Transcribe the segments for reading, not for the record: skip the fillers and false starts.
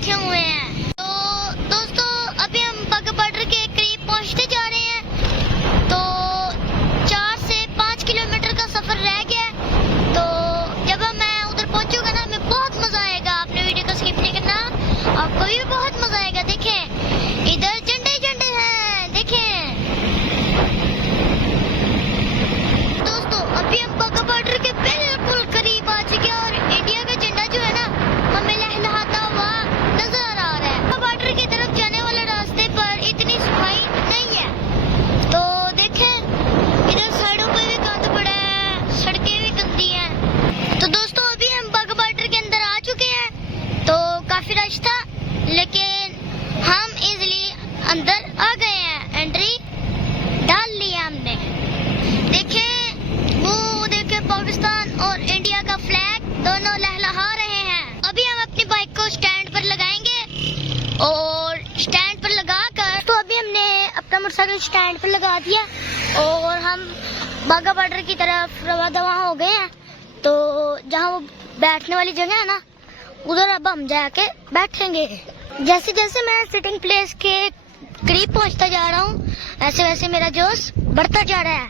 रखे हुए हैं। तो दोस्तों अभी हम वाघा बॉर्डर के करीब पहुंचते जा रहे हैं। तो 4 से 5 किलोमीटर का सफर रह गया है। तो जब मैं उधर पहुंचूंगा ना, हमें बहुत मजा आएगा। आपने वीडियो को स्किप नहीं करना, आपको भी बहुत मजा आएगा। देखें इधर झंडे झंडे हैं, देखें दोस्तों। अभी हम वाघा बॉर्डर के बिल्कुल करीब आ चुके हैं और इंडिया का झंडा जो है ना, हमें लहलहाता हुआ नजर आ रहा है। बॉर्डर की तरफ जाने वाले रास्ते पर इतनी सफाई नहीं है। तो देखें इधर साइडों पे भी गंद पड़ा है, सड़कें भी गंदी हैं। तो दोस्तों अभी हम वाघा बॉर्डर के अंदर आ चुके हैं। तो काफी रश था, लेकिन हम इजिली अंदर आ गए हैं। एंट्री डाल ली है हमने। देखें वो देखें, पाकिस्तान और इंडिया का फ्लैग दोनों लहलहा रहे हैं। अभी हम अपनी बाइक को स्टैंड पर लगाएंगे और स्टैंड पर लगाकर, तो अभी हमने अपना मोटरसाइकिल स्टैंड पर लगा दिया और हम वाघा बॉर्डर की तरफ रवा दवा हो गए हैं। तो जहाँ वो बैठने वाली जगह है ना, उधर अब हम जाके बैठेंगे। जैसे जैसे मैं सिटिंग प्लेस के करीब पहुंचता जा रहा हूँ, ऐसे वैसे मेरा जोश बढ़ता जा रहा है।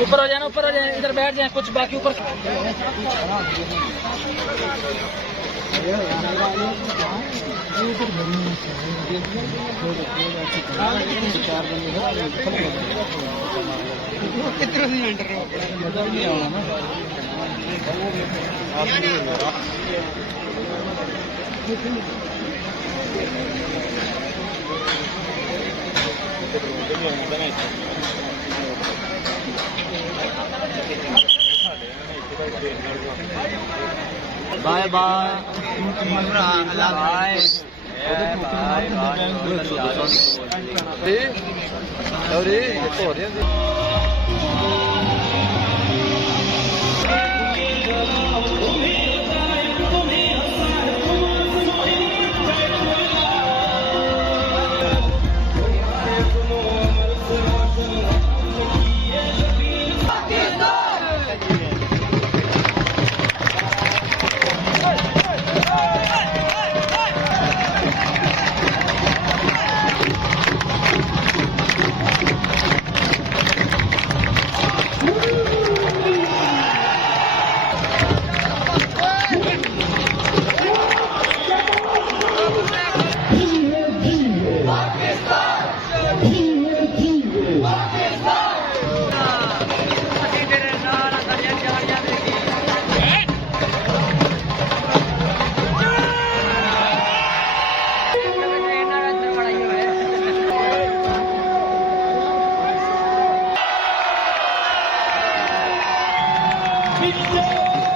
ऊपर हो जाए, इधर बैठ जाए कुछ बाकी ऊपर। Bye bye Victor!